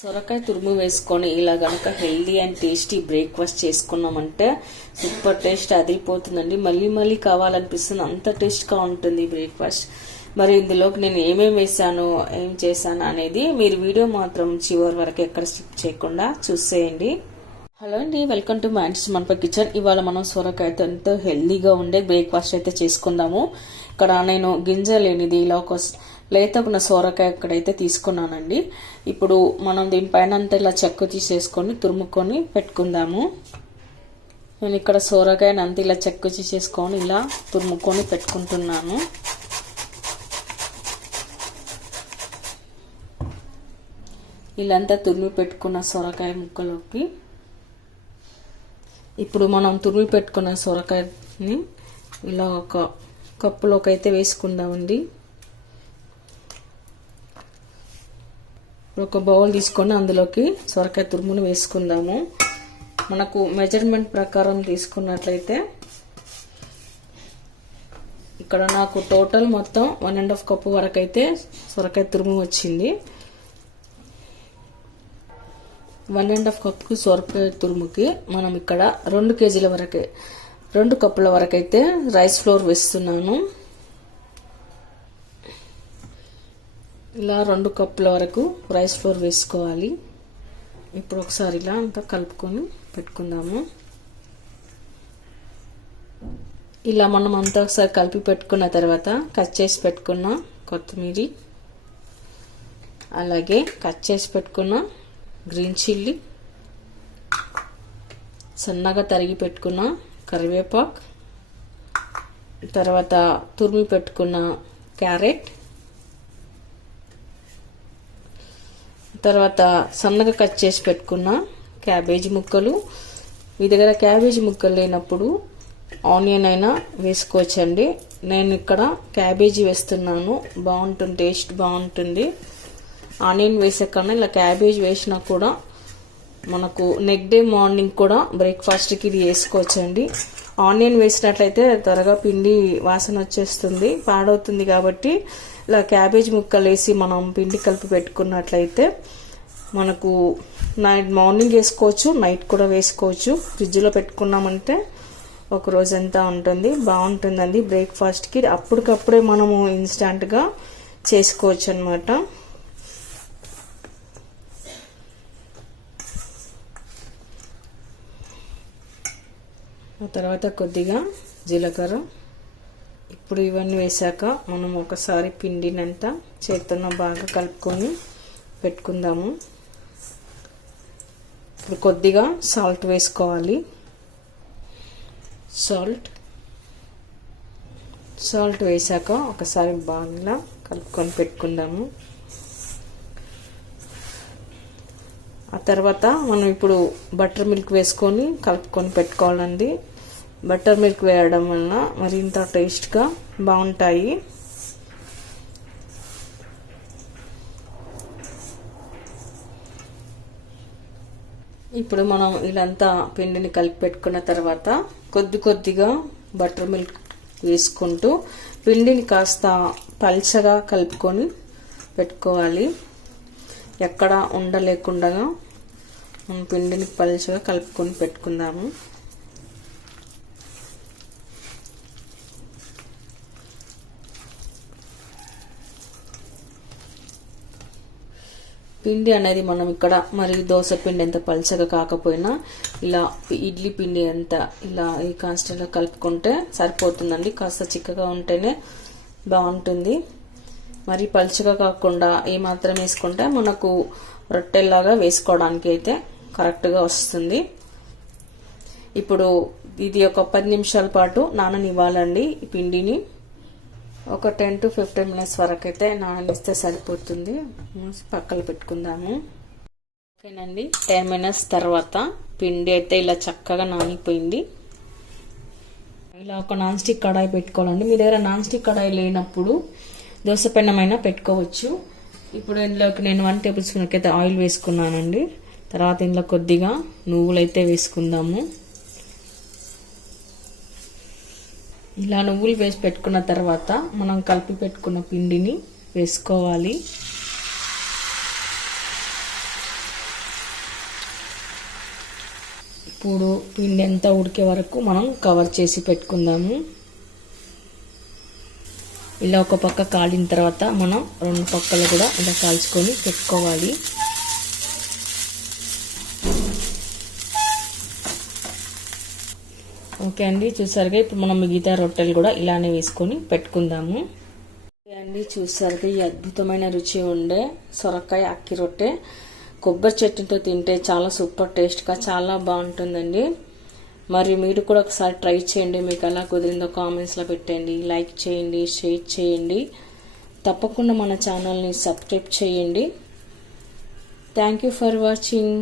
సొరకాయ తురుము వేసుకొని ఇలా గనక హెల్దీ అండ్ టేస్టీ బ్రేక్ఫాస్ట్ చేసుకున్నామంటే సూపర్ టేస్ట్ అదిరిపోతుందండి. మళ్ళీ మళ్ళీ కావాలనిపిస్తుంది, అంత టేస్ట్గా ఉంటుంది బ్రేక్ఫాస్ట్. మరి ఇందులోకి నేను ఏమేమి వేసాను, ఏం చేశాను అనేది మీరు వీడియో మాత్రం చివరి వరకు ఎక్కడ స్కిప్ చేయకుండా చూసేయండి. హలో అండి, వెల్కమ్ టు మ్యాండ్స్ మనపై కిచెన్. ఇవాళ మనం సొరకాయతో ఎంతో హెల్దీగా ఉండే బ్రేక్ఫాస్ట్ అయితే చేసుకుందాము. ఇక్కడ నేను గింజ లేనిది ఇలా ఒక లేతకున్న సొరకాయ ఇక్కడైతే తీసుకున్నానండి. ఇప్పుడు మనం దీనిపైన అంతా ఇలా చెక్కు తీసేసుకొని తురుముకొని పెట్టుకుందాము. నేను ఇక్కడ సొరకాయని అంతా ఇలా చెక్కు తీసేసుకొని ఇలా తురుముకొని పెట్టుకుంటున్నాను. ఇలా అంతా తురిమి పెట్టుకున్న సొరకాయ ముక్కలోకి ఇప్పుడు మనం తురిమి పెట్టుకున్న సొరకాయని ఇలా ఒక కప్పులోకి అయితే వేసుకుందామండి. ఒక బౌల్ తీసుకొని అందులోకి సొరకాయ తురుమును వేసుకుందాము. మనకు మెజర్మెంట్ ప్రకారం తీసుకున్నట్లయితే ఇక్కడ నాకు టోటల్ మొత్తం 1.5 కప్పు వరకు అయితే సొరకాయ తురుము వచ్చింది. 1.5 కప్పు సొరకాయ తురుముకి మనం ఇక్కడ 2 కేజీల వరకే 2 కప్పుల వరకు అయితే రైస్ ఫ్లోర్ వేస్తున్నాను. ఇలా 2 కప్పుల వరకు రైస్ ఫ్లోర్ వేసుకోవాలి. ఇప్పుడు ఒకసారి ఇలా అంతా కలుపుకొని పెట్టుకుందాము. ఇలా మనం అంతా ఒకసారి కలిపి పెట్టుకున్న తర్వాత కట్ చేసి పెట్టుకున్న కొత్తిమీర, అలాగే కట్ చేసి పెట్టుకున్న గ్రీన్ చిల్లీ, సన్నగా తరిగి పెట్టుకున్న కరివేపాకు, తర్వాత తురిమి పెట్టుకున్న క్యారెట్, తర్వాత సన్నగా కట్ చేసి పెట్టుకున్న క్యాబేజీ ముక్కలు. మీ దగ్గర క్యాబేజీ ముక్కలు లేనప్పుడు ఆనియన్ అయినా వేసుకోవచ్చండి. నేను ఇక్కడ క్యాబేజీ వేస్తున్నాను, బాగుంటుంది, టేస్ట్ బాగుంటుంది. ఆనియన్ వేసే కన్నా ఇలా క్యాబేజీ వేసినా కూడా మనకు నెక్స్ట్ డే మార్నింగ్ కూడా బ్రేక్ఫాస్ట్కి ఇది వేసుకోవచ్చండి. ఆనియన్ వేసినట్లయితే త్వరగా పిండి వాసన వచ్చేస్తుంది, పాడవుతుంది. కాబట్టి ఇలా క్యాబేజ్ ముక్కలు వేసి మనం పిండి కలిపి పెట్టుకున్నట్లయితే మనకు మార్నింగ్ వేసుకోవచ్చు, నైట్ కూడా వేసుకోవచ్చు. ఫ్రిడ్జ్లో పెట్టుకున్నామంటే ఒక రోజంతా ఉంటుంది, బాగుంటుందండి బ్రేక్ఫాస్ట్కి. అప్పటికప్పుడే మనము ఇన్స్టాంట్గా చేసుకోవచ్చు అనమాట. ఆ తర్వాత కొద్దిగా జీలకర్ర. ఇప్పుడు ఇవన్నీ వేసాక మనం ఒకసారి పిండినంతా చేతితో బాగా కలుపుకొని పెట్టుకుందాము. ఇప్పుడు కొద్దిగా సాల్ట్ వేసుకోవాలి. సాల్ట్ వేసాక ఒకసారి బాగా కలుపుకొని పెట్టుకుందాము. ఆ తర్వాత మనం ఇప్పుడు బటర్ మిల్క్ వేసుకొని కలుపుకొని పెట్టుకోవాలండి. బటర్ మిల్క్ వేయడం వలన మరింత టేస్ట్గా బాగుంటాయి. ఇప్పుడు మనం ఇలాంతా పిండిని కలిపి పెట్టుకున్న తర్వాత కొద్దిగా బటర్ మిల్క్ వేసుకుంటూ పిండిని కాస్త పల్చగా కలుపుకొని పెట్టుకోవాలి. ఎక్కడ ఉండలేకుండా మనం పిండిని పల్చగా కలుపుకొని పెట్టుకుందాము. పిండి అనేది మనం ఇక్కడ మరి దోశ పిండి ఎంత పల్చగా కాకపోయినా ఇలా ఇడ్లీ పిండి ఎంత ఇలా ఈ కాన్స్టెంట్గా కలుపుకుంటే సరిపోతుందండి. కాస్త చిక్కగా ఉంటేనే బాగుంటుంది. మరి పల్చగా కాకుండా ఏమాత్రం వేసుకుంటే మనకు రొట్టెల్లాగా వేసుకోవడానికి అయితే కరెక్ట్గా వస్తుంది. ఇప్పుడు ఇది ఒక 10 నిమిషాల పాటు నాననివ్వాలండి. ఈ పిండిని ఒక 10 to 15 మినిట్స్ వరకు అయితే నాననిస్తే సరిపోతుంది. పక్కన పెట్టుకుందాము. ఓకేనండి, 10 మినిట్స్ తర్వాత పిండి అయితే ఇలా చక్కగా నానిపోయింది. ఇలా ఒక నాన్ స్టిక్ కడాయి పెట్టుకోవాలండి. మీ దగ్గర నాన్ స్టిక్ కడాయి లేనప్పుడు దోశ పెన్నమైనా పెట్టుకోవచ్చు. ఇప్పుడు ఇందులోకి నేను 1 టేబుల్ స్పూన్ అయితే ఆయిల్ వేసుకున్నానండి. తర్వాత ఇందులో కొద్దిగా నువ్వులు అయితే వేసుకుందాము. ఇలా నువ్వులు వేసి పెట్టుకున్న తర్వాత మనం కలిపి పెట్టుకున్న పిండిని వేసుకోవాలి. ఇప్పుడు పిండి అంతా ఉడికే వరకు మనం కవర్ చేసి పెట్టుకుందాము. ఇలా ఒక పక్క కాలిన తర్వాత మనం రెండు పక్కలు కూడా ఇలా కాల్చుకొని పెట్టుకోవాలి. ఓకే అండి, చూసారుగా ఇప్పుడు మనం మిగతా రొట్టెలు కూడా ఇలానే వేసుకొని పెట్టుకుందాము. ఓకే అండి, చూసారుగా ఈ అద్భుతమైన రుచి ఉండే సొరకాయ అక్కి రొట్టె కొబ్బరి చట్నీతో తింటే చాలా సూపర్ టేస్ట్గా చాలా బాగుంటుందండి. మరి మీరు కూడా ఒకసారి ట్రై చేయండి. మీకు ఎలా కుదిరిందో కామెంట్స్లో పెట్టండి. లైక్ చేయండి, షేర్ చేయండి. తప్పకుండా మన ఛానల్ని సబ్స్క్రైబ్ చేయండి. Thank you for watching.